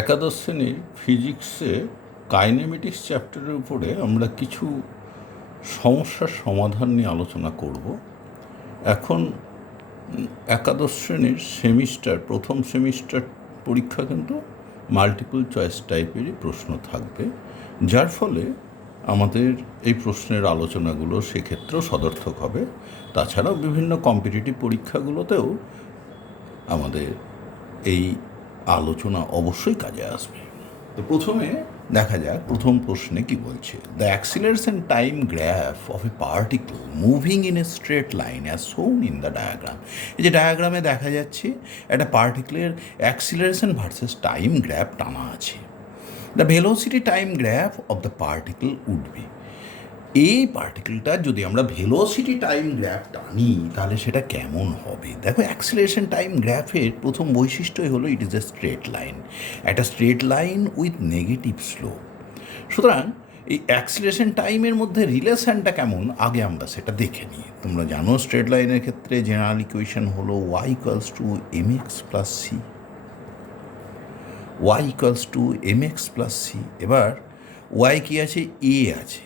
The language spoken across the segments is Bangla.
একাদশ শ্রেণীর ফিজিক্সে কাইনেমেটিক্স চ্যাপ্টারের উপরে আমরা কিছু সমস্যার সমাধান নিয়ে আলোচনা করব। এখন একাদশ শ্রেণীর প্রথম সেমিস্টার পরীক্ষা কিন্তু মাল্টিপল চয়েস টাইপেরই প্রশ্ন থাকবে, যার ফলে আমাদের এই প্রশ্নের আলোচনাগুলো সেক্ষেত্রেও সদর্থক হবে। তাছাড়াও বিভিন্ন কম্পিটিটিভ পরীক্ষাগুলোতেও আমাদের এই আলোচনা অবশ্যই কাজে আসবে। তো প্রথমে দেখা যাক প্রথম প্রশ্নে কি বলছে। The acceleration time graph of a particle moving in a straight line as shown in the diagram. এই যে ডায়াগ্রামে দেখা যাচ্ছে একটা পার্টিকলের অ্যাক্সিলারেশন ভার্সেস টাইম গ্রাফ টানা আছে। The velocity time graph of the particle would be. এই পার্টিকেলটা যদি আমরা ভেলোসিটি টাইম গ্রাফ টানি তাহলে সেটা কেমন হবে। দেখো, অ্যাক্সিলারেশন টাইম গ্রাফের প্রথম বৈশিষ্ট্যই হলো it is a straight line, একটা straight line with negative slope. সুতরাং এই অ্যাক্সিলারেশন টাইমের মধ্যে রিলেশনটা কেমন আগে আমরা সেটা দেখে নিই। তোমরা জানো স্ট্রেট লাইনের ক্ষেত্রে জেনারেল ইকুয়েশন হলো Y equals to M X plus C, Y equals to M X plus C. এবার ওয়াই কী আছে, এ আছে,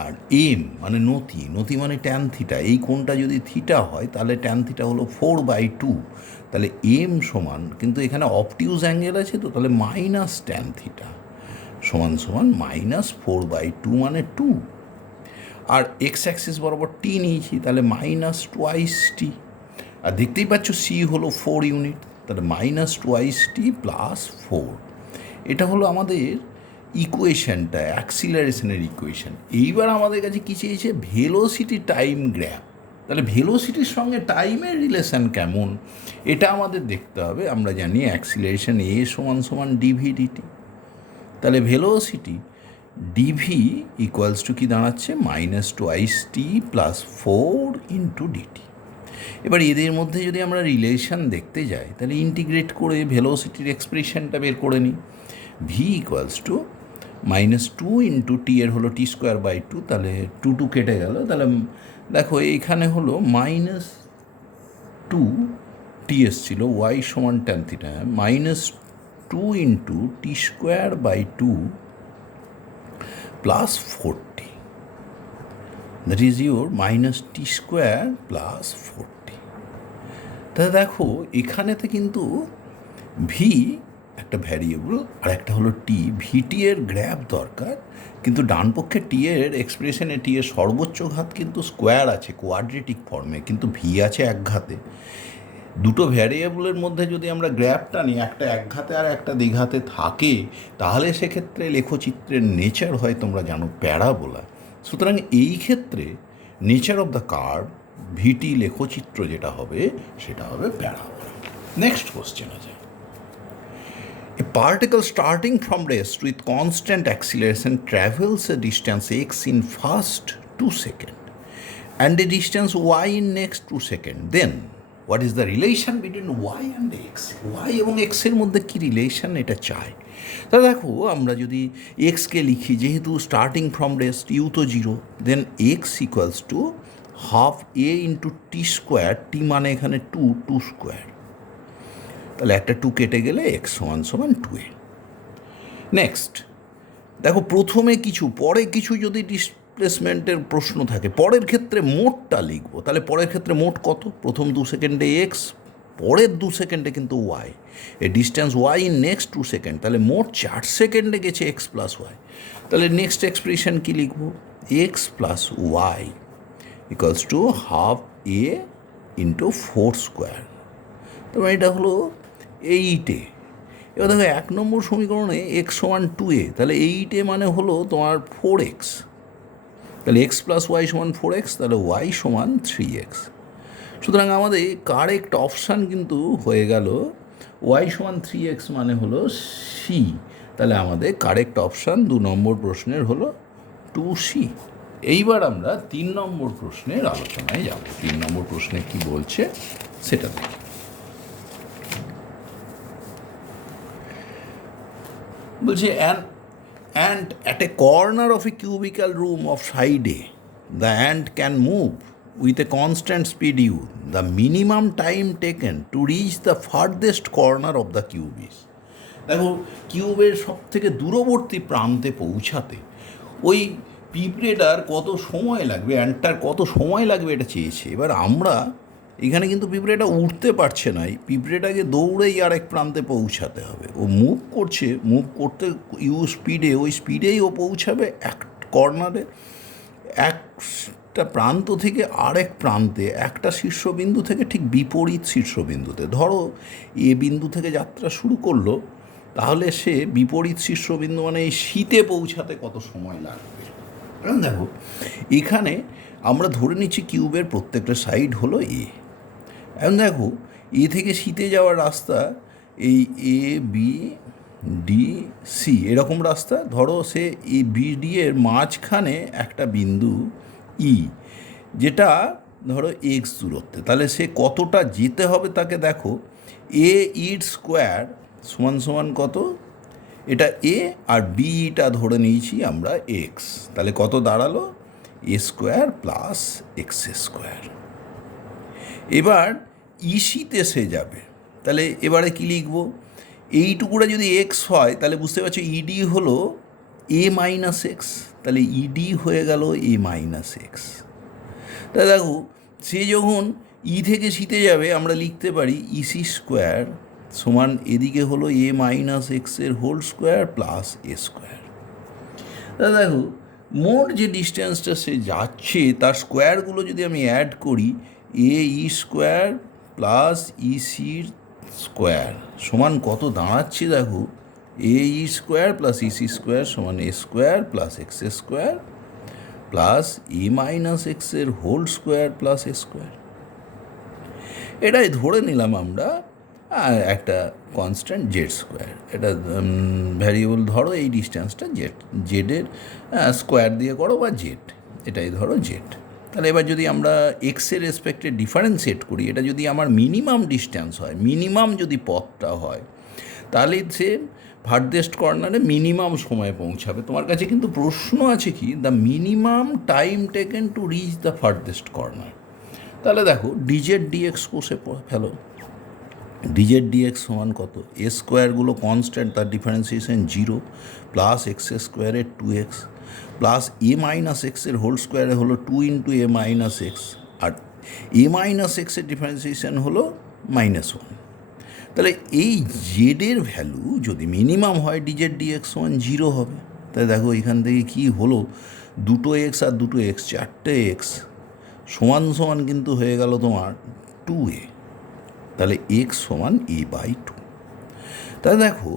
আর এম মানে নতি মানে ট্যান থিটা। এই কোণটা যদি থিটা হয় তাহলে ট্যান থিটা হলো 4/2, তাহলে এম সমান, কিন্তু এখানে অবটিউজ অ্যাঙ্গেল আছে তো, তাহলে মাইনাস ট্যান থিটা সমান সমান -4/2 মানে 2। আর এক্স অ্যাক্সিস বরাবর টি নিয়েছি, তাহলে -2t। আর দেখতেই পাচ্ছ সি হলো 4 ইউনিট, তাহলে -2t + 4। এটা হলো আমাদের ইকুয়েশনটা, অ্যাক্সিলারেশনের ইকুয়েশন। এইবার আমাদের কাছে কী চেয়েছে, ভেলোসিটি টাইম গ্রাফ। তাহলে ভেলোসিটির সঙ্গে টাইমের রিলেশন কেমন এটা আমাদের দেখতে হবে। আমরা জানি অ্যাক্সিলারেশন এ সমান ডিভি ডিটি, তাহলে ভেলোসিটি ডিভি ইকুয়ালস টু কী দাঁড়াচ্ছে, -2t + 4 × ডিটি। এবার এদের মধ্যে যদি আমরা রিলেশন দেখতে যাই তাহলে ইন্টিগ্রেট করে ভেলোসিটির এক্সপ্রেশনটা বের করে নিই। ভি ইকুয়ালস টু -2 × টি এর হলো t²/2, তাহলে 2 কেটে গেল। তাহলে দেখো এইখানে হলো -2t এসছিল, ওয়াই সমান tan theta, -2 × t²/2 + 40, that is your -t² + 40। তাহলে দেখো এখানেতে কিন্তু ভি একটা ভ্যারিয়েবল আর একটা হলো টি, ভিটি এর গ্র্যাফ দরকার, কিন্তু ডান পক্ষে টি এর এক্সপ্রেশনে টি এর সর্বোচ্চ ঘাত কিন্তু স্কোয়ার আছে, কোয়াড্রেটিক ফর্মে, কিন্তু ভি আছে এক ঘাতে। দুটো ভ্যারিয়েবলের মধ্যে যদি আমরা গ্র্যাফটা নিই, একটা এক ঘাতে আর একটা দ্বিঘাতে থাকে, তাহলে সেক্ষেত্রে লেখচিত্রের নেচার হয় তোমরা জানো প্যারাবোলা। সুতরাং এই ক্ষেত্রে নেচার অফ দ্য কার্ভ ভিটি লেখচিত্র যেটা হবে সেটা হবে প্যারাবোলা। নেক্সট কোশ্চেন আছে। A particle starting from rest with constant acceleration travels a distance x in first 2 seconds and a distance y in next 2 seconds. Then what is the relation between y and x? y এবং x এর মধ্যে কি রিলেশন এটা চাই। তাহলে দেখো আমরা যদি এক্সকে লিখি, যেহেতু স্টার্টিং ফ্রম রেস্ট ইউ তো 0, then X equals to ½ a × t², T মানে এখানে 2² তাহলে একটা 2 কেটে গেলে এক্স সমান 2a। নেক্সট দেখো, প্রথমে কিছু পরে কিছু যদি ডিসপ্লেসমেন্টের প্রশ্ন থাকে, পরের ক্ষেত্রে মোটটা লিখবো। তাহলে পরের ক্ষেত্রে মোট কত, প্রথম 2 সেকেন্ডে এক্স, পরের 2 সেকেন্ডে কিন্তু Y, a distance Y in next 2 second, তাহলে মোট 4 সেকেন্ডে গেছে এক্স প্লাস ওয়াই। তাহলে নেক্সট এক্সপ্রেশন কী লিখবো, X plus Y equals to ½ a × 4²। তারপরে এটা হলো 8a। এবার দেখো 1 নম্বর সমীকরণে এক্স সমান 2a, তাহলে 8a মানে হলো তোমার 4x, তাহলে এক্স প্লাস ওয়াই সমান 4x, তাহলে ওয়াই সমান 3x। সুতরাং আমাদের কারেক্ট অপশান কিন্তু হয়ে গেল ওয়াই সমান 3x মানে হলো সি। তাহলে আমাদের কারেক্ট অপশান 2 নম্বর প্রশ্নের হলো 2C। এইবার আমরা 3 নম্বর প্রশ্নের আলোচনায় যাব। 3 নম্বর প্রশ্নে কি বলছে সেটা দেখি। বলছে and at a corner of a cubical room of side A, the ant can move with a constant speed u. The minimum time taken to reach the farthest corner of the cube is. দেখো কিউবের সব থেকে দূরবর্তী প্রান্তে পৌঁছাতে ওই পিঁপড়েটার কত সময় লাগবে, অ্যান্টটার কত সময় লাগবে এটা চেয়েছে। এবার আমরা এখানে কিন্তু পিঁপড়েটা উঠতে পারছে না, এই পিঁপড়েটাকে দৌড়েই আরেক প্রান্তে পৌঁছাতে হবে। ও মুভ করছে, মুভ করতে স্পিডে, ওই স্পিডেই ও পৌঁছাবে এক কর্নারে, একটা প্রান্ত থেকে আরেক প্রান্তে, একটা শীর্ষবিন্দু থেকে ঠিক বিপরীত শীর্ষবিন্দুতে। ধরো এ বিন্দু থেকে যাত্রা শুরু করলো, তাহলে সে বিপরীত শীর্ষবিন্দু মানে এই শীতে পৌঁছাতে কত সময় লাগবে। কারণ দেখো এখানে আমরা ধরে নিচ্ছি কিউবের প্রত্যেকটা সাইড হলো এ। এখন দেখো এ থেকে শীতে যাওয়ার রাস্তা এই এ বি ডি সি এরকম রাস্তা। ধরো সে এই বি ডি এর মাঝখানে একটা বিন্দু ই, যেটা ধরো এক্স দূরত্বে, তাহলে সে কতটা যেতে হবে তাকে দেখো। এ ইর স্কোয়ার সমান সমান কত, এটা এ আর বিটা ধরে নিয়েছি আমরা এক্স, তাহলে কত দাঁড়ালো এ স্কোয়ার প্লাস এক্স স্কোয়ার। এবার ইসিতে সে যাবে, তাহলে এবারে কী লিখব, এইটুকুটা যদি এক্স হয় তাহলে বুঝতে পারছো ইডি হলো এ মাইনাস এক্স, তাহলে ইডি হয়ে গেল এ মাইনাস এক্স। তাহলে দেখো সে যখন ই থেকে সিতে যাবে আমরা লিখতে পারি ইসি স্কোয়ার সমান এদিকে হলো এ মাইনাস এক্সের whole square plus A square. তাহলে দেখো মোট যে ডিস্টেন্সটা সে যাচ্ছে তার স্কোয়ারগুলো যদি আমি অ্যাড করি, এ ই স্কোয়ার প্লাস ইসির স্কোয়ার সমান কত দাঁড়াচ্ছে দেখো, A E square plus EC square সমান A square plus X square plus A minus এক্সের whole square plus A square. এটাই ধরে নিলাম আমরা একটা কনস্ট্যান্ট জেড স্কোয়ার, এটা ভ্যারিয়েবল ধরো এই ডিস্টেন্সটা জেডের স্কোয়ার দিয়ে করো বা জেড, এটাই ধরো জেড। তাহলে এবার যদি আমরা এক্সের রেসপেক্টে ডিফারেন্সিয়েট করি, এটা যদি আমার মিনিমাম ডিস্টেন্স হয়, মিনিমাম যদি পথটা হয়, তাহলে সে ফার্দেস্ট কর্নারে মিনিমাম সময়ে পৌঁছাবে। তোমার কাছে কিন্তু প্রশ্ন আছে কি, the minimum time taken to reach the farthest corner. তাহলে দেখো ডিজেড ডিএক্স কষে ফেলো, ডিজেড ডিএক্স সমান কত, এ স্কোয়ারগুলো কনস্ট্যান্ট, তার ডিফারেন্সিয়েশন 0 প্লাস এক্স স্কোয়ারের 2x প্লাস এ মাইনাস এক্সের হোল স্কোয়ারে হলো 2 ইন্টু এ মাইনাস এক্স, আর এ মাইনাস এক্সের ডিফারেন্সিয়েশন হলো -1। তাহলে এই জেডের ভ্যালু যদি মিনিমাম হয় ডিজেড ডিএক্স সমান 0 হবে। তাই দেখো এখান থেকে কি হলো, দুটো এক্স আর দুটো এক্স, 4টে এক্স সমান সমান কিন্তু হয়ে গেল তোমার 2a, তাহলে এক্স সমান a/2। তাহলে দেখো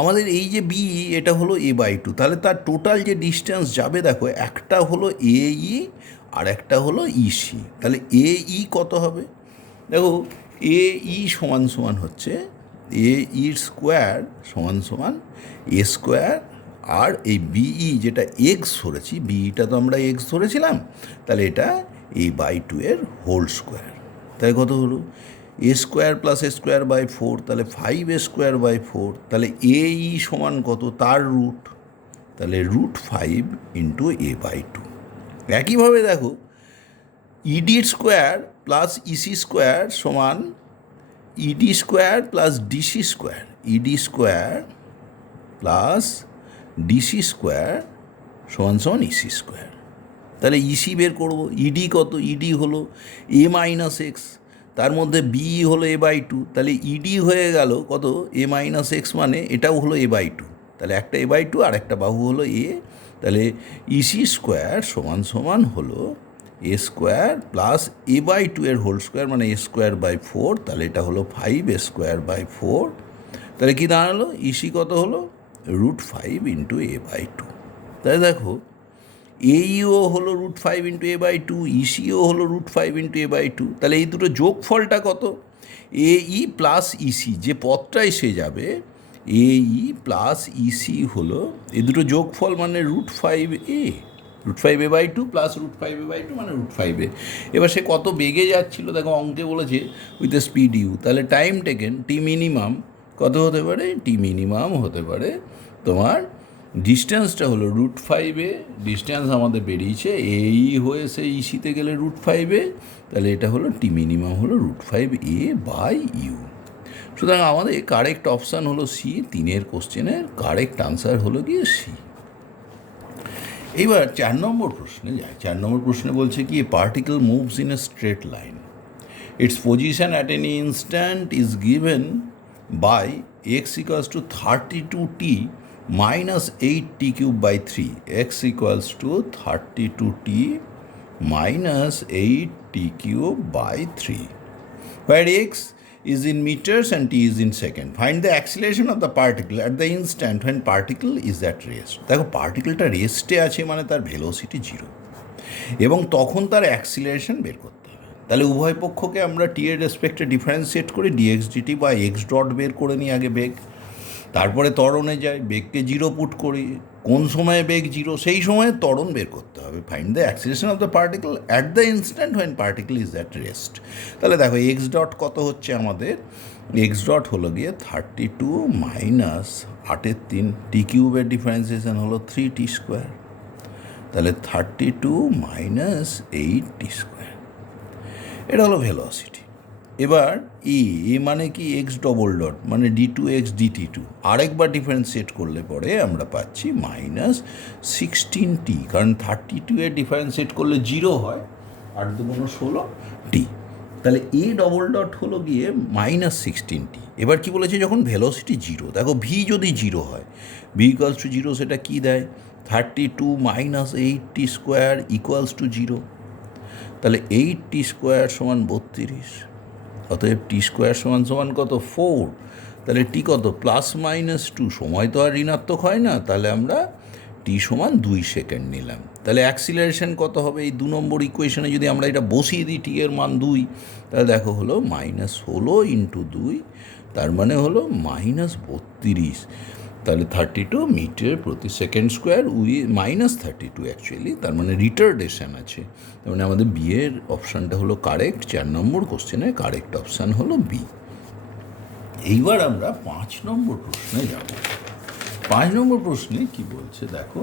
আমাদের এই যে বি এটা হলো a/2, তাহলে তার টোটাল যে ডিস্টেন্স যাবে দেখো, একটা হলো এই আর একটা হলো ইসি, তাহলে এই কত হবে দেখো, এই সমান সমান হচ্ছে ইর স্কোয়ার সমান সমান এ স্কোয়ার, আর এই বিই যেটা এক্স ধরেছি, বিইটা তো আমরা এক্স ধরেছিলাম, তাহলে এটা a/2 এর হোল স্কোয়ার। তাই কত হলো A square plus A square by 4, তাহলে 5a স্কোয়ার বাই 4, তাহলে এই সমান কত তার রুট, তাহলে √5 ইন্টু a/2। একইভাবে দেখো ED square plus EC square সমান ED square plus DC square, ED square plus DC square সমান সমান ইসি স্কোয়ার। তাহলে ইসি বের করব, ইডি কত, ইডি হলো এ মাইনাস এক্স, তার মধ্যে বি হলো a/2, তাহলে ইডি হয়ে গেল কত এ মাইনাস এক্স, মানে এটাও হলো a/2, তাহলে একটা a/2 আর একটা বাহু হলো এ, তাহলে ইসি স্কোয়ার সমান সমান হলো এ স্কোয়ার প্লাস a/2 এর হোল স্কোয়ার মানে এ স্কোয়ার বাই 4, তাহলে এটা হলো 5a স্কোয়ার বাই 4। তাহলে কী দাঁড়ালো, ইসি কত হলো √5 ইন্টু a/2। তাহলে দেখো এইও হলো √5 ইন্টু a/2, ইসিও হলো √5 ইন্টু a/2, তাহলে এই দুটো যোগফলটা কত, এই প্লাস ইসি যে পথটা এসে যাবে, এই প্লাস ইসি হলো এই দুটো যোগফল মানে √5a, √5a/2 প্লাস √5a/2 মানে √5a। এবার সে কত বেগে যাচ্ছিল দেখো অঙ্কে বলেছে উইথ দ্য স্পিড ইউ, তাহলে টাইম টেকেন টি মিনিমাম কত হতে পারে, টি মিনিমাম হতে পারে তোমার, ডিস্টেন্সটা হলো √5a, ডিস্টেন্স আমাদের বেরিয়েছে এই হয়ে সে ইসিতে গেলে √5a, তাহলে এটা হলো টি মিনিমাম হলো √5a/u। সুতরাং আমাদের কারেক্ট অপশান হলো সি, 3 কোশ্চেনের কারেক্ট আনসার হলো গিয়ে সি। এবার 4 নম্বর প্রশ্নে যাই। 4 নম্বর প্রশ্নে বলছে কি, a particle moves in a straight line, its position at any instant is given by x equals to 32t minus 8t cube by 3, x equals to 32t minus 8t cube by 3, where x is in meters and t is in second. Find the acceleration of the particle at the instant when particle is at rest. দেখো পার্টিকেলটা রেস্টে আছে মানে তার ভেলোসিটি 0 এবং তখন তার অ্যাক্সিলারেশন বের করতে হবে। তাহলে উভয় পক্ষকে আমরা টি এর রেসপেক্টে ডিফারেন্সিয়েট করে ডিএক্স ডিটি বা এক্স ডট বের করে নিই আগে বেগ, তারপরে ত্বরণে যাই, বেগকে 0 পুট করি, কোন সময়ে বেগ 0 সেই সময়ে ত্বরণ বের করতে হবে। Find the acceleration of the particle at the instant when particle is at rest. তাহলে দেখো এক্স ডট কত হচ্ছে আমাদের, এক্স ডট হলো গিয়ে 32 মাইনাস 8 3, টি কিউবের ডিফারেন্সিয়েশন হলো 3t স্কোয়ার, তাহলে 32 মাইনাস 8t স্কোয়ার, এটা হলো ভেলোসিটি। এবার এ মানে কি, এক্স ডবল ডট মানে d2x dt2, আরেকবার ডিফারেন্সিয়েট করলে পরে আমরা পাচ্ছি মাইনাস 16t, কারণ 32 এর ডিফারেন্সিয়েট করলে 0 হয়, 8 2 16t, তাহলে এ ডবল ডট হলো গিয়ে মাইনাস 16t। এবার কি বলেছে, যখন ভেলোসিটি 0, দেখো ভি যদি 0 হয়, ভি ইকুয়ালস টু 0 সেটা কী দেয়, 32 minus 8t square equals to 0, তাহলে 8t স্কোয়ার সমান 32, অতএব টি স্কোয়ার সমান সমান কত 4, তাহলে টি কত প্লাস মাইনাস 2, সময় তো আর ঋণাত্মক হয় না, তাহলে আমরা টি সমান 2 সেকেন্ড নিলাম। তাহলে অ্যাক্সিলারেশন কত হবে, এই 2 নম্বর ইকুয়েশনে যদি আমরা এটা বসিয়ে দিই টি এর মান 2, তাহলে দেখো হলো -16 ইন্টু 2, তার মানে হলো -32, তাহলে 32 মিটার প্রতি সেকেন্ড স্কোয়ার, -32 অ্যাকচুয়ালি, তার মানে রিটার্ডেশন আছে, তার মানে আমাদের বি এর অপশানটা হলো কারেক্ট। 4 নম্বর কোশ্চেনে কারেক্ট অপশান হলো বি। এইবার আমরা 5 নম্বর প্রশ্নে যাব। 5 নম্বর প্রশ্নে কি বলছে দেখো,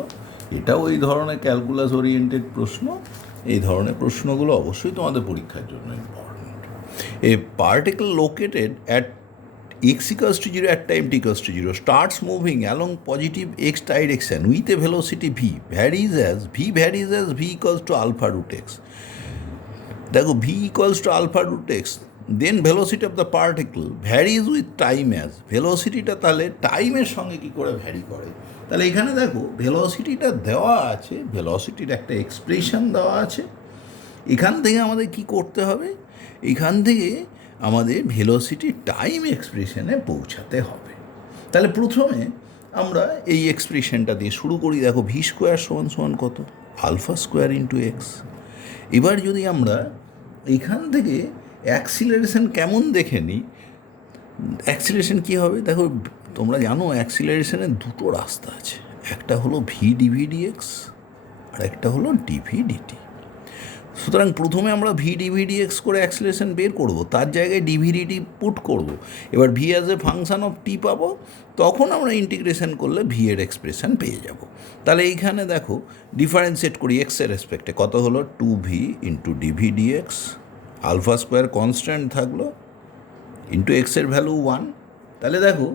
এটাও এই ধরনের ক্যালকুলাস ওরিয়েন্টেড প্রশ্ন। এই ধরনের প্রশ্নগুলো অবশ্যই তোমাদের পরীক্ষার জন্য important. A particle located at x equals to 0 at time t equals to 0 starts moving along positive x direction with a velocity v varies as v equals to alpha root x. দেখো v equals to alpha root x, then velocity of the particle varies with time as, ভেলোসিটিটা তাহলে টাইমের সঙ্গে কী করে ভ্যারি করে, তাহলে এখানে দেখো ভেলোসিটিটা দেওয়া আছে, ভেলোসিটির একটা এক্সপ্রেশন দেওয়া আছে, এখান থেকে আমাদের কি করতে হবে, এখান থেকে আমাদের ভেলোসিটি টাইম এক্সপ্রেশনে পৌঁছাতে হবে। তাহলে প্রথমে আমরা এই এক্সপ্রেশনটা দিয়ে শুরু করি। দেখো ভি স্কোয়ার সমান সমান কত, আলফা স্কোয়ার ইন্টু এক্স। এবার যদি আমরা এখান থেকে অ্যাক্সিলারেশন কেমন দেখে নিই, অ্যাক্সিলারেশন কী হবে, দেখো তোমরা জানো অ্যাক্সিলারেশনের দুটো রাস্তা আছে, একটা হলো ভি ডিভি ডিএক্স আর একটা হলো ডিভি ডিটি। সুতরাং প্রথমে আমরা ভি ডিভি ডিএক্স করে অ্যাক্সিলারেশন বের করব, তার জায়গায় ডিভি ডিটি পুট করব, এবার V as a function of T পাবো, তখন আমরা ইন্টিগ্রেশন করলে ভি এর এক্সপ্রেশন পেয়ে যাব। তাহলে এইখানে দেখো ডিফারেন্সিয়েট করি এক্সের রেসপেক্টে, কত হলো 2v into DV DX, alpha square constant থাকলো ইন্টু এক্সের ভ্যালু 1। তাহলে দেখো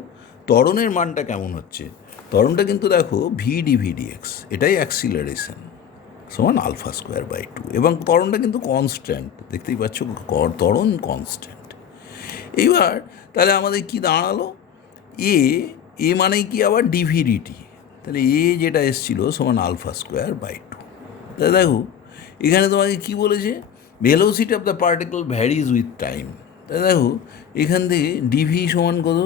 ত্বরণের মানটা কেমন হচ্ছে, ত্বরণটা কিন্তু দেখো ভি ডিভি ডিএক্স, এটাই অ্যাক্সিলারেশন সমান আলফা স্কোয়ার বাই 2, এবং ত্বরণটা কিন্তু কনস্ট্যান্ট, দেখতেই পাচ্ছ ত্বরণ কনস্ট্যান্ট। এইবার তাহলে আমাদের কি দাঁড়ালো, এ মানে কি আবার ডিভিডিটি, তাহলে এ যেটা এসেছিলো সমান আলফা স্কোয়ার বাই 2। তাহলে দেখো এখানে তোমাকে কি বলেছে, velocity of the particle varies with time, তাহলে দেখো এখান থেকে ডিভি সমান কত,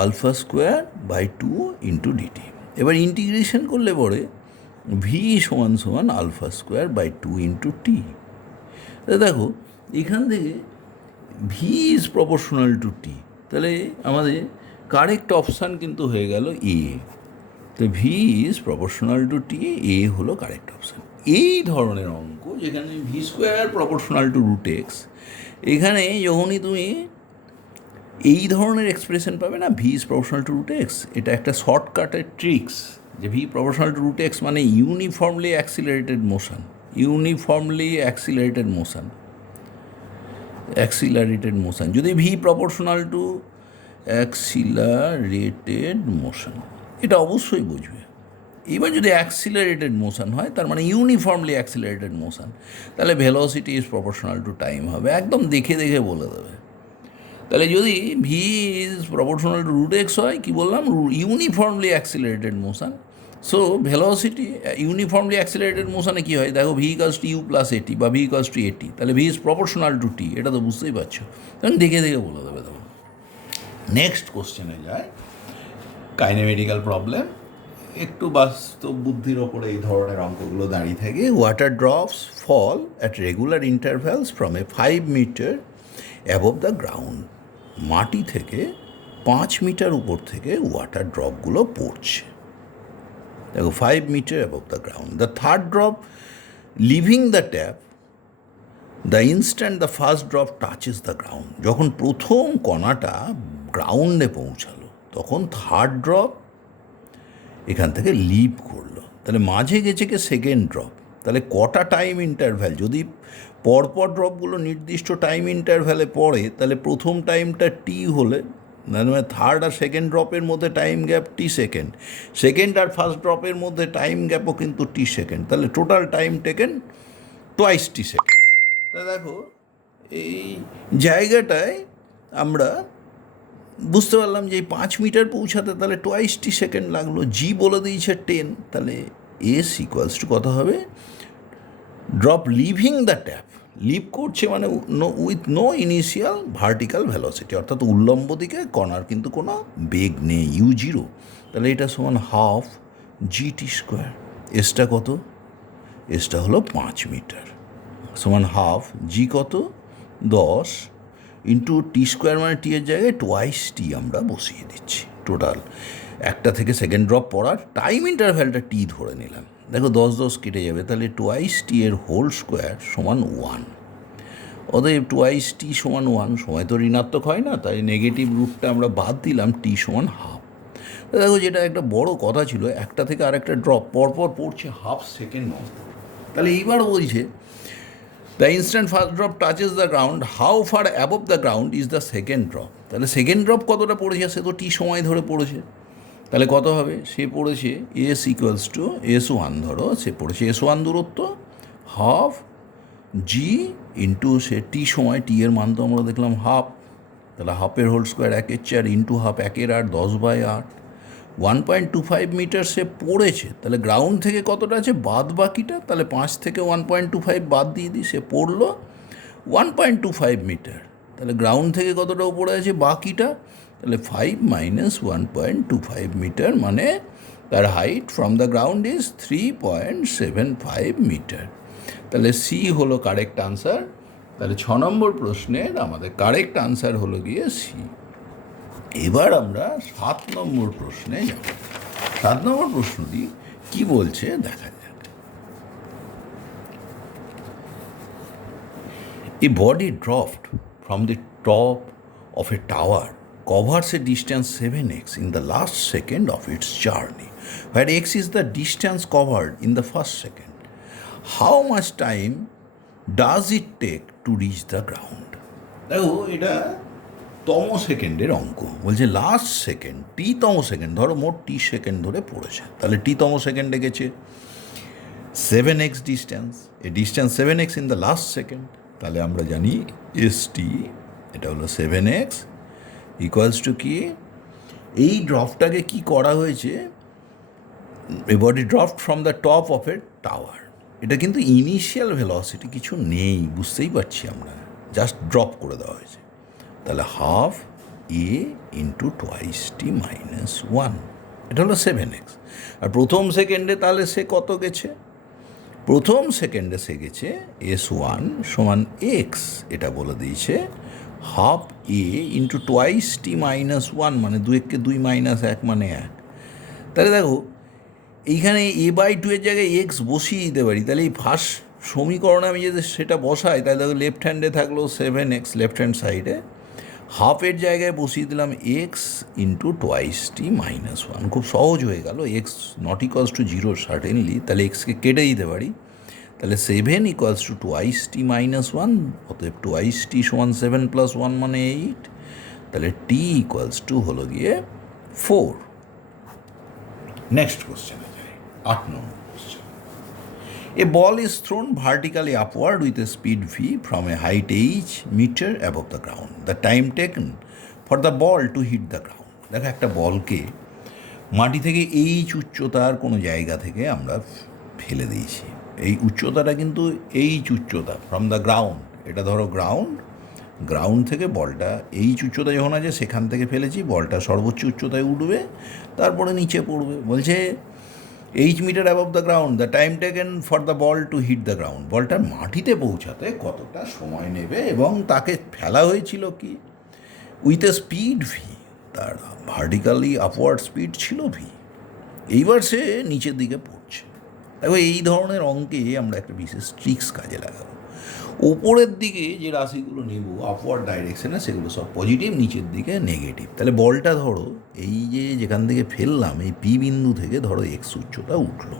alpha square by 2 into dt. এবার ইন্টিগ্রেশন করলে পরে ভি সমান সমান alpha square by 2 into t. দেখো এখান থেকে v is proportional to t, তাহলে আমাদের কারেক্ট অপশান কিন্তু হয়ে গেল এ। তো v is proportional to t, A হলো কারেক্ট অপশান। এই ধরনের অঙ্ক যেখানে v square proportional to root X, এখানে যখনই তুমি এই ধরনের এক্সপ্রেশন পাবে না, V is proportional to root X, এটা একটা শর্টকাটের ট্রিক্স, যে V proportional to root X মানে uniformly accelerated motion, accelerated motion. যদি V proportional to accelerated motion, এটা অবশ্যই বুঝবে। এবার যদি অ্যাক্সিলারেটেড মোশন হয় তার মানে ইউনিফর্মলি অ্যাক্সিলারেটেড মোশন, তাহলে velocity is proportional to time হবে, একদম দেখে দেখে বলে দেবে। তাহলে যদি V is proportional to root X হয়, কী বললাম, uniformly accelerated motion. So velocity uniformly accelerated মোশনে কী হয়, দেখো V equals to U plus AT বা ভি ইকালস টু এটি, তাহলে V is proportional to T, এটা তো বুঝতেই পারছো, কারণ দেখে দেখে বলে দেবে তখন। নেক্সট কোশ্চেনে যায়, কাইনেমেটিক্যাল প্রবলেম, একটু বাস্তব বুদ্ধির ওপরে এই ধরনের অঙ্কগুলো দাঁড়িয়ে থাকে। Water drops fall at regular intervals from a 5 metre above the ground, মাটি থেকে 5 মিটার উপর থেকে ওয়াটার ড্রপগুলো পড়ছে। দেখো 5 metre above the ground, the third drop leaving the tap the instant the first drop touches the ground, যখন প্রথম কণাটা গ্রাউন্ডে পৌঁছালো তখন থার্ড ড্রপ এখান থেকে লিভ করলো, তাহলে মাঝে গেছে কি সেকেন্ড ড্রপ। তাহলে কটা টাইম ইন্টারভ্যাল, যদি পরপর ড্রপগুলো নির্দিষ্ট টাইম ইন্টারভ্যালে পড়ে তাহলে প্রথম টাইমটা টি হলে, মানে থার্ড আর সেকেন্ড ড্রপের মধ্যে টাইম গ্যাপ টি সেকেন্ড, সেকেন্ড আর ফার্স্ট ড্রপের মধ্যে টাইম গ্যাপও কিন্তু টি সেকেন্ড, তাহলে টোটাল টাইম টেকেন টোয়াইস টি সেকেন্ড। তা দেখো এই জায়গাটায় আমরা বুঝতে পারলাম যে এই 5 মিটার পৌঁছাতে তাহলে টোয়াইস টি সেকেন্ড লাগলো, জি বলে দিয়েছে 10, তাহলে এস ইকুয়ালস টু কত হবে, drop leaving the tap, leave করছে মানে with no initial vertical velocity, অর্থাৎ উল্লম্ব দিকে কণার কিন্তু কোনো বেগ নেই, ইউ জিরো, তাহলে এটা সমান হাফ জি টি স্কোয়ার। এসটা কত, এসটা হলো 5 মিটার, সমান হাফ জি কত 10 ইন্টু টি স্কোয়ার, মানে টি এর জায়গায় টোয়াইস টি আমরা বসিয়ে দিচ্ছি। টোটাল একটা থেকে সেকেন্ড ড্রপ পড়ার টাইম ইন্টারভ্যালটা টি ধরে নিলাম, দেখো 10 কেটে যাবে, তাহলে টোয়াইস টি এর হোল স্কোয়ার সমান 1, অতএব টোয়াইস টি সমান 1, সময় তো ঋণাত্মক হয় না, তাই নেগেটিভ রুটটা আমরা বাদ দিলাম, টি সমান হাফ। দেখো যেটা একটা বড় কথা ছিল, একটা থেকে আরেকটা ড্রপ পরপর পড়ছে হাফ সেকেন্ড অন্তর, তাহলে এইবার বলছে the instant first drop touches the ground, how far above the ground is the second drop, তাহলে সেকেন্ড ড্রপ কতটা পড়েছে, সে তো টি সময় ধরে পড়েছে, তাহলে কত হবে, সে পড়েছে এস ইকুয়ালস টু S1, ধরো সে পড়েছে S1 দূরত্ব, হাফ জি ইন্টু সে টি সময়, টি এর মান তো আমরা দেখলাম হাফ, তাহলে হাফের whole square 1/4 into half 1/8, 10/8, 1.25 metre সে পড়েছে, তাহলে গ্রাউন্ড থেকে কতটা আছে বাদ বাকিটা, তাহলে 5 থেকে 1.25 বাদ দিয়ে দিই, সে পড়লো 1.25 মিটার, তাহলে গ্রাউন্ড থেকে কতটা উপরে আছে বাকিটা, তাহলে 5 মাইনাস 1.25 মিটার, মানে তার height from the ground is 3.75 metre, তাহলে সি হলো কারেক্ট আনসার। তাহলে 6 নম্বর প্রশ্নের আমাদের কারেক্ট আনসার হলো গিয়ে সি। এবার আমরা 7 নম্বর প্রশ্নে যাব। 7 নম্বর প্রশ্নটি কি বলছে দেখা যাক। A body dropped from the top of a tower covers a distance 7x in the last second of its journey, where x is the distance covered in the first second. How much time does it take to reach the ground? দেখো এটা তম সেকেন্ডের অঙ্ক, বলছে লাস্ট সেকেন্ড টি তম সেকেন্ড, ধরো মোট টি সেকেন্ড ধরে পড়েছে, তাহলে টি তম সেকেন্ডে গেছে 7x distance, A distance 7x in the last second, তাহলে আমরা জানি এস টি এটা হলো 7x ইকুয়ালস টু কি, এই ড্রপটাকে কি করা হয়েছে, a body drop from the top of a tower, এটা কিন্তু ইনিশিয়াল ভেলোসিটি কিছু নেই, বুঝতেই পারছি আমরা, জাস্ট ড্রপ করে দেওয়া হয়েছে, তাহলে হাফ এ ইন্টু টোয়াইস টি মাইনাস 1, এটা হলো 7x, আর প্রথম সেকেন্ডে তাহলে সে কত গেছে, প্রথম সেকেন্ডে সে গেছে S1 সমান এক্স, এটা বলে দিয়েছে হাফ এ ইন্টু টোয়াইস টি মাইনাস 1, মানে 2 মাইনাস 1 মানে 1, তাহলে দেখো এইখানে a/2 এর জায়গায় এক্স বসিয়ে দিতে পারি, তাহলে এই ফার্স্ট সমীকরণে আমি যদি সেটা বসাই, তাহলে দেখো লেফট হ্যান্ডে থাকলো 7x লেফট হ্যান্ড সাইডে, হাফের জায়গায় বসিয়ে দিলাম এক্স ইন্টু টোয়াইস টি মাইনাস 1, খুব সহজ হয়ে গেল, x not equals to 0 certainly, তাহলে এক্সকে কেটে দিতে পারি, তাহলে 7 equals to twice T minus 1, অতএব টোয়াইস টি সমান 7 + 1 মানে 8, তাহলে টি ইকুয়ালস টু হলো গিয়ে 4। নেক্সট কোশ্চেনে যাই, 8 নম্বর question. A ball is thrown vertically upward with a speed v from a height h meter above the ground. The time taken for the ball to hit the ground. দেখো একটা বলকে মাটি থেকে এইচ উচ্চতার কোনো জায়গা থেকে আমরা ফেলে দিয়েছি। এই উচ্চতাটা কিন্তু এইচ উচ্চতা ফ্রম দ্য গ্রাউন্ড, এটা ধরো গ্রাউন্ড থেকে বলটা এইচ উচ্চতা যখন আছে সেখান থেকে ফেলেছি, বলটা সর্বোচ্চ উচ্চতায় উঠবে, তারপরে নিচে পড়বে। বলছে 8 metre above the ground, the time taken for the ball to hit the ground. বলটা মাটিতে পৌঁছাতে কতটা সময় নেবে, এবং তাকে ফেলা হয়েছিল কি উইথ এ স্পিড ভি, তার ভার্টিক্যালি আপওয়ার্ড স্পিড ছিল ভি। এইবার সে নিচের দিকে পড়ছে। দেখো এই ধরনের অঙ্কে আমরা একটা বিশেষ ট্রিক্স কাজে লাগাবো। ওপরের দিকে যে রাশিগুলো নেব আপওয়ার্ড ডাইরেকশনে, সেগুলো সব পজিটিভ, নিচের দিকে নেগেটিভ। তাহলে বলটা ধরো এই যে যেখান থেকে ফেললাম এই পি বিন্দু থেকে ধরো এক্স উচ্চতা উঠলো,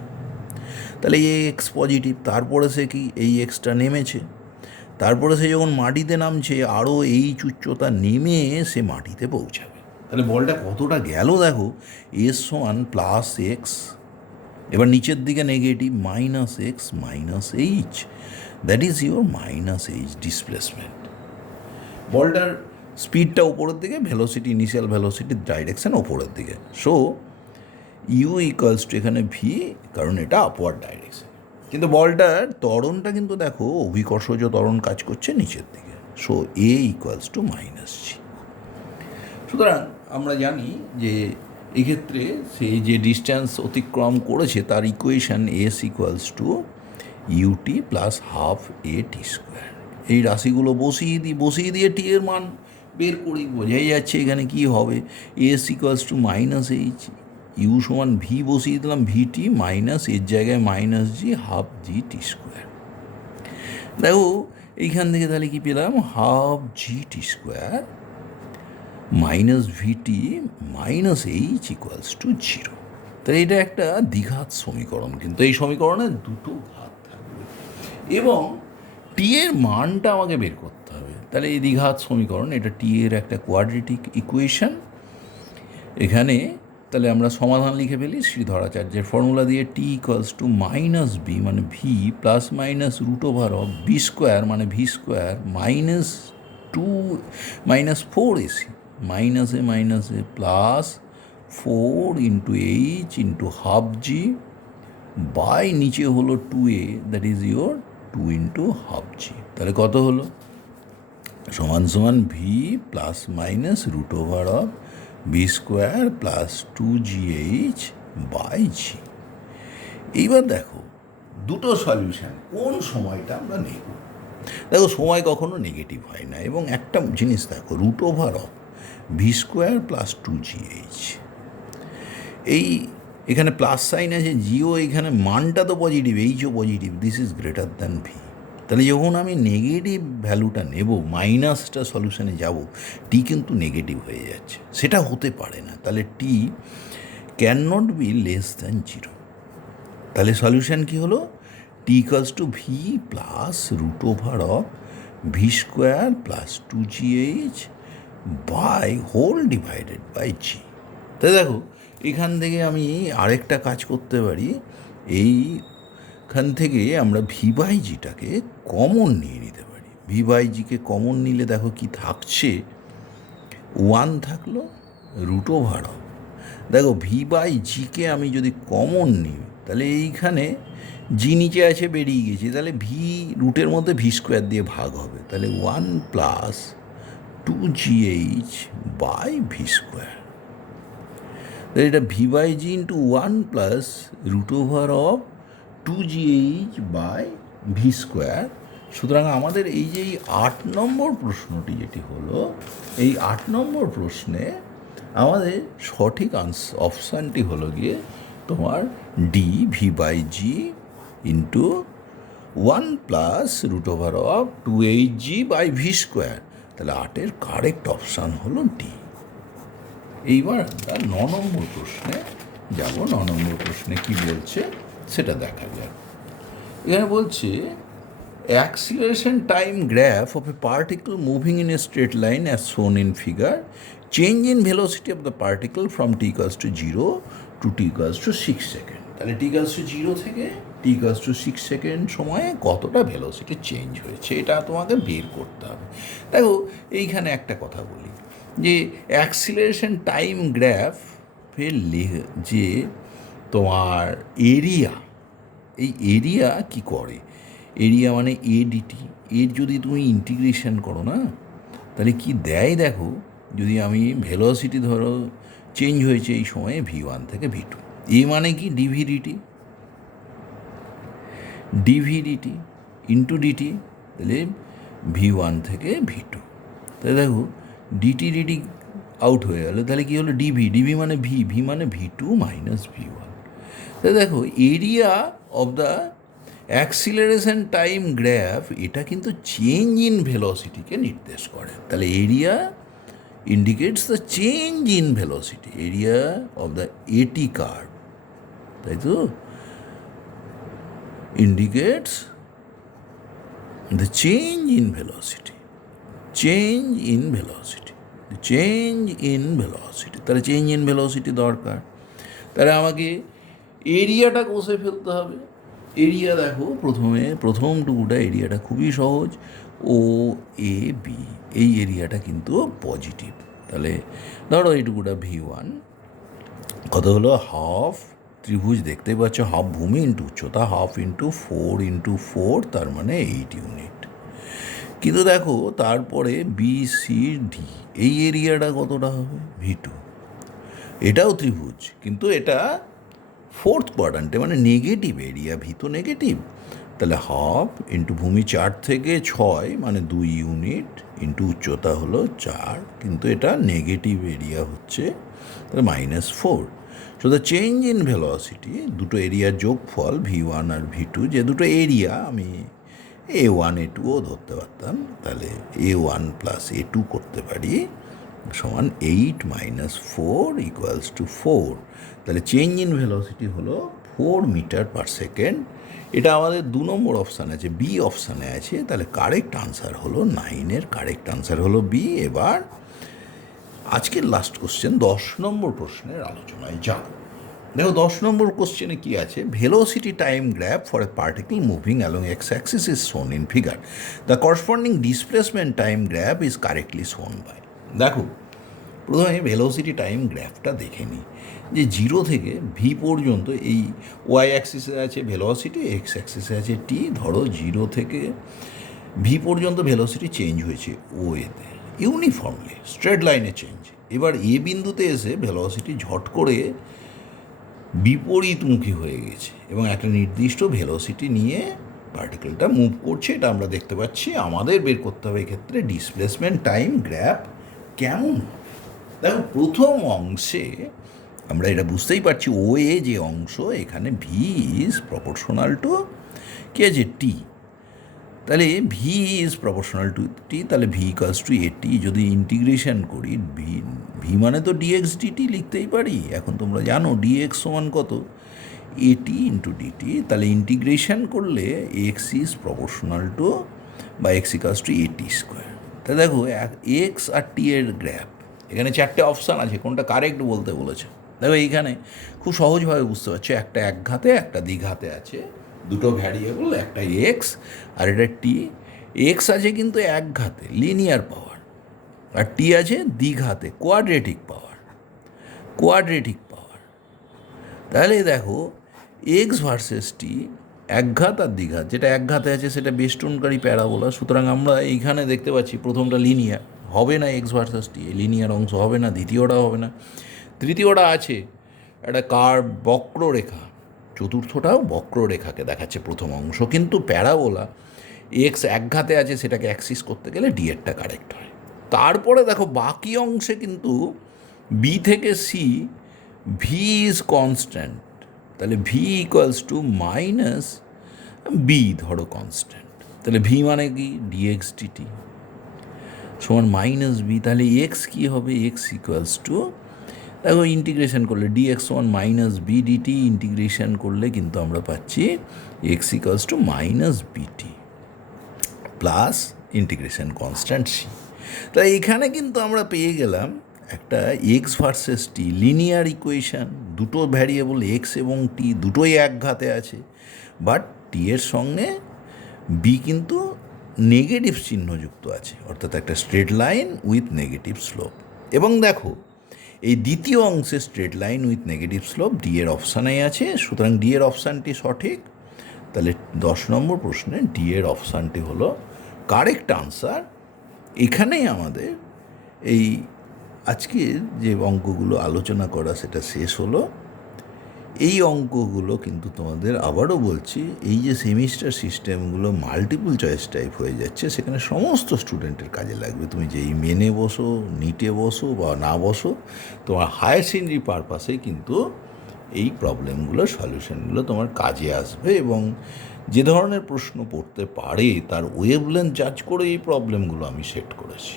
তাহলে এই এক্স পজিটিভ। তারপরে সে কি এই এক্সটা নেমেছে, তারপরে সে যখন মাটিতে নামছে আরও এইচ উচ্চতা নেমে সে মাটিতে পৌঁছাবে। তাহলে বলটা কতটা গেল দেখো, এস সমান প্লাস এক্স, এবার নিচের দিকে negative minus X minus H, that is your minus H displacement. বলটার স্পিডটা ওপরের দিকে, ভেলোসিটি ইনিশিয়াল ভেলোসিটির ডাইরেকশান ওপরের দিকে। সো ইউ ইকুয়ালস টু এখানে ভি, কারণ এটা আপওয়ার্ড ডাইরেকশন। কিন্তু বলটার ত্বরণটা কিন্তু দেখো অভিকর্ষজ ত্বরণ কাজ করছে নিচের দিকে। So A equals to minus G. সুতরাং আমরা জানি যে এক্ষেত্রে সেই যে ডিস্ট্যান্স অতিক্রম করেছে তার equation s equals to ut plus half a t square. এই রাশিগুলো বসিয়ে দিয়ে টি এর মান বের করি, বোঝাই যাচ্ছে এখানে কি হবে। S equals to minus h, u সমান ভি বসিয়ে দিলাম ভিটি মাইনাস এর জায়গায় minus g half g t square. দেখো এইখান থেকে তাহলে কি পেলাম, half g t square minus vt minus h equals to 0। তাহলে এটা একটা দ্বিঘাত সমীকরণ, কিন্তু এই সমীকরণে দুটো ঘাত থাকবে এবং টি এর মানটা আমাকে বের করতে হবে। তাহলে এই দ্বিঘাত সমীকরণ, এটা টি এর একটা কোয়াড্রেটিক ইকুয়েশন। এখানে তাহলে আমরা সমাধান লিখে ফেলি শ্রীধরাচার্যের ফর্মুলা দিয়ে। T equals to minus B মানে V plus minus root over of B square মানে V square minus 2 minus 4 AC মাইনাসে plus 4 into H into half G by নিচে হলো 2a, that is your 2 into half G. তাহলে কত হলো, সমান V plus minus root over of B square plus 2gh by G. এইবার দেখো দুটো সলিউশন, কোন সময়টা আমরা নেব। দেখো সময় কখনো নেগেটিভ হয় না, এবং একটা জিনিস দেখো root over of V square plus 2gh, এই এখানে প্লাস সাইন আছে, জিও এখানে মানটা তো positive, HO positive, this is greater than V. তাহলে যখন আমি নেগেটিভ ভ্যালুটা নেব, মাইনাসটা সলিউশনে যাব, টি কিন্তু নেগেটিভ হয়ে যাচ্ছে, সেটা হতে পারে না। তাহলে T can not be less than 0। তাহলে সলিউশন কী হলো, T equals to V plus root over of V square plus 2gh by whole divided by G. তাই দেখো এখান থেকে আমি আরেকটা কাজ করতে পারি, এইখান থেকে আমরা ভি বাই জিটাকে কমন নিয়ে নিতে পারি। ভি বাই জিকে কমন নিলে দেখো কি থাকছে, 1 থাকলো রুট ওভার অফ, দেখো ভি বাই জিকে আমি যদি কমন নিই তাহলে এইখানে জি নিচে আছে বেরিয়ে গেছে, তাহলে ভি রুটের মধ্যে ভি স্কোয়ার দিয়ে ভাগ হবে, তাহলে 1 plus 2gh by v square. তাহলে এটা v by g into 1 plus root over of 2gh by v square. সুতরাং আমাদের এই যে 8 নম্বর প্রশ্নটি যেটি হলো, এই 8 নম্বর প্রশ্নে আমাদের সঠিক অপশানটি হলো গিয়ে তোমার D, v by g into 1 plus root over of 2hg by v square. তাহলে 8-এর কারেক্ট অপশান হলো ডি। এইবার আমরা 9 নম্বর প্রশ্নে যাব। 9 নম্বর প্রশ্নে কি বলছে সেটা দেখা যাক। এখানে বলছে acceleration time graph of a particle moving in a straight line as shown in figure, change in velocity of the particle from t equals to 0 to t equals to 6 second. তাহলে t equals to 0 থেকে t equals to 6 সেকেন্ড সময়ে কতটা ভেলোসিটি চেঞ্জ হয়েছে এটা তোমাকে বের করতে হবে। দেখো এইখানে একটা কথা বলি যে অ্যাক্সিলারেশন টাইম গ্রাফের যে তোমার এরিয়া, এই এরিয়া কি করে, এরিয়া মানে এ ডিটি, এর যদি তুমি ইন্টিগ্রেশন করো না তাহলে কি দেয় দেখো, যদি আমি ভেলোসিটি ধরো চেঞ্জ হয়েছে এই সময়ে v1 থেকে v2, এ মানে কি ডিভিডিটি, ডিভিডিটি ইন্টু ডিটি, তাহলে v1 থেকে v2, তাহলে দেখো ডিটি ডিটি আউট হয়ে গেল, তাহলে কী হলো ডিভি, ডিভি মানে ভি মানে v2 মাইনাস v1। তাহলে দেখো area of the acceleration time graph এটা কিন্তু চেঞ্জ ইন ভেলোসিটিকে নির্দেশ করে। তাহলে area indicates the change in velocity, area of the এটি কার্ভ, তাই তো, indicates the change in velocity, change in velocity, change in velocity. তাহলে চেঞ্জ ইন ভেলোসিটি দরকার, তাহলে আমাকে এরিয়াটা কষে ফেলতে হবে। এরিয়া দেখো প্রথম টুকুটা এরিয়াটা খুবই সহজ, ও এ বি, এই এরিয়াটা কিন্তু পজিটিভ। তাহলে ধরো এইটুকুটা v1 কত হলো, হাফ ত্রিভুজ দেখতে পাচ্ছ, হাফ ভূমি ইন্টু উচ্চতা, হাফ ইন্টু 4 ইন্টু 4 তার মানে 8 ইউনিট। কিন্তু দেখো তারপরে বি সি ডি এই এরিয়াটা কতটা হবে, v2, এটাও ত্রিভুজ কিন্তু এটা ফোর্থ কোয়াড্রান্টে মানে নেগেটিভ এরিয়া, ভি তো নেগেটিভ, তাহলে হাফ ইন্টু ভূমি 4 থেকে 6 মানে 2 ইউনিট ইন্টু উচ্চতা হলো 4, কিন্তু এটা নেগেটিভ এরিয়া হচ্ছে, তাহলে -4। So the change in velocity, দুটো এরিয়ার যোগফল v1 আর v2, যে দুটো এরিয়া আমি a1 a2ও ধরতে পারতাম, তাহলে a1 প্লাস a2 করতে পারি সমান 8 মাইনাস 4 ইকুয়ালস টু 4। তাহলে চেঞ্জ ইন ভেলোসিটি হলো 4 মিটার পার সেকেন্ড। এটা আমাদের 2 নম্বর অপশানে আছে, বি অপশানে আছে, তাহলে কারেক্ট আনসার হলো 9-এর কারেক্ট আনসার হলো বি। এবার আজকের লাস্ট কোশ্চেন 10 নম্বর প্রশ্নের আলোচনায় যাব। দেখো 10 নম্বর কোশ্চেনে কি আছে, velocity time graph for a particle moving along x axis is shown in figure, the corresponding displacement time graph is correctly shown by. দেখো প্রথমে ভেলোসিটি টাইম গ্রাফটা দেখে নিই, যে 0 থেকে ভি পর্যন্ত এই ওয়াই অ্যাক্সিসে আছে ভেলোসিটি, এক্স অ্যাক্সিসে আছে টি। ধরো 0 থেকে ভি পর্যন্ত ভেলোসিটি চেঞ্জ হয়েছে ও এতে ইউনিফর্মলি স্ট্রেট লাইনে চেঞ্জ। এবার এ বিন্দুতে এসে ভেলোসিটি ঝট করে বিপরীতমুখী হয়ে গেছে এবং একটা নির্দিষ্ট ভেলোসিটি নিয়ে পার্টিকেলটা মুভ করছে, এটা আমরা দেখতে পাচ্ছি। আমাদের বের করতে হবে এক্ষেত্রে ডিসপ্লেসমেন্ট টাইম গ্রাফ কেমন। দেখো প্রথম অংশে আমরা এটা বুঝতেই পারছি, ও এ যে অংশ এখানে ভি ইজ প্রপোর্শনাল টু কি আছে টি, তাহলে V is proportional to t, তাহলে ভি ইকালস টু এটি। যদি ইন্টিগ্রেশন করি ভি মানে তো ডিএক্স ডিটি লিখতেই পারি, এখন তোমরা জানো ডিএক্স সমান কত, এটি ইন্টু ডিটি, তাহলে ইন্টিগ্রেশন করলে এক্স ইজ প্রপোর্শনাল টু বা এক্স ইকালস টু এটি স্কোয়ার। তাহলে দেখো এক্স আর টি এর গ্রাফ, এখানে 4টে অপশান আছে, কোনটা কারেক্ট বলতে বলেছে। দেখো এইখানে খুব সহজভাবে বুঝতে পারছো, একটা একঘাতে একটা দ্বিঘাতে আছে, দুটো ভ্যারিয়েবল, একটা এক্স আর এটা টি। এক্স আছে কিন্তু একঘাতে লিনিয়ার পাওয়ার, আর টি আছে দ্বিঘাতে কোয়াড্রেটিক পাওয়ার, কোয়াড্রেটিক পাওয়ার। তাহলে দেখো এক্স ভার্সেস টি, একঘাত আর দ্বিঘাত, যেটা একঘাতে আছে সেটা বেষ্টনকারী প্যারাবোলা, সুতরাং আমরা এইখানে দেখতে পাচ্ছি প্রথমটা লিনিয়ার হবে না, এক্স ভার্সেস টি লিনিয়ার অংশ হবে না, দ্বিতীয়টা হবে না, তৃতীয়টা আছে একটা কার্ভ বক্ররেখা, চতুর্থটাও বক্ররেখাকে দেখাচ্ছে প্রথম অংশ, কিন্তু প্যারাবোলা এক্স একঘাতে আছে, সেটাকে অ্যাক্সিস করতে গেলে ডি এরটা কারেক্ট হয়। তারপরে দেখো বাকি অংশে কিন্তু বি থেকে সি ভি ইজ কনস্ট্যান্ট, তাহলে v equals to minus b ধরো কনস্ট্যান্ট, তাহলে ভি মানে কি ডিএক্স ডিটি সমান মাইনাস বি, তাহলে এক্স কী হবে, এক্স ইকুয়ালস টু, দেখো ইন্টিগ্রেশন করলে dx one minus b dt, integration করলে কিন্তু আমরা পাচ্ছি x equals to minus bt. Plus integration constant C. তাই এখানে কিন্তু আমরা পেয়ে গেলাম একটা x versus t linear equation, দুটো ভ্যারিয়েবল এক্স এবং টি দুটোই এক ঘাতে আছে, বাট টি এর সঙ্গে বি কিন্তু নেগেটিভ চিহ্নযুক্ত আছে, অর্থাৎ একটা straight line with negative slope. এবং দেখো এই দ্বিতীয় অংশে straight line with negative slope D এর অপশানেই আছে, সুতরাং ডি এর অপশানটি সঠিক। তাহলে 10 নম্বর প্রশ্নে ডি এর অপশানটি হলো কারেক্ট আনসার। এখানেই আমাদের এই আজকের যে অঙ্কগুলো আলোচনা করা সেটা শেষ হলো। এই অঙ্কগুলো কিন্তু তোমাদের আবারও বলছি, এই যে সেমিস্টার সিস্টেমগুলো মাল্টিপল চয়েস টাইপ হয়ে যাচ্ছে, সেখানে সমস্ত স্টুডেন্টের কাজে লাগবে। তুমি যেই মেনে বসো, নিটে বসো বা না বসো, তোমার হায়ার সেকেন্ডারি পারপাসে কিন্তু এই প্রবলেমগুলো সলিউশনগুলো তোমার কাজে আসবে। এবং যে ধরনের প্রশ্ন পড়তে পারে তার ওয়েভলেন্থ জাজ করে এই প্রবলেমগুলো আমি সেট করেছি।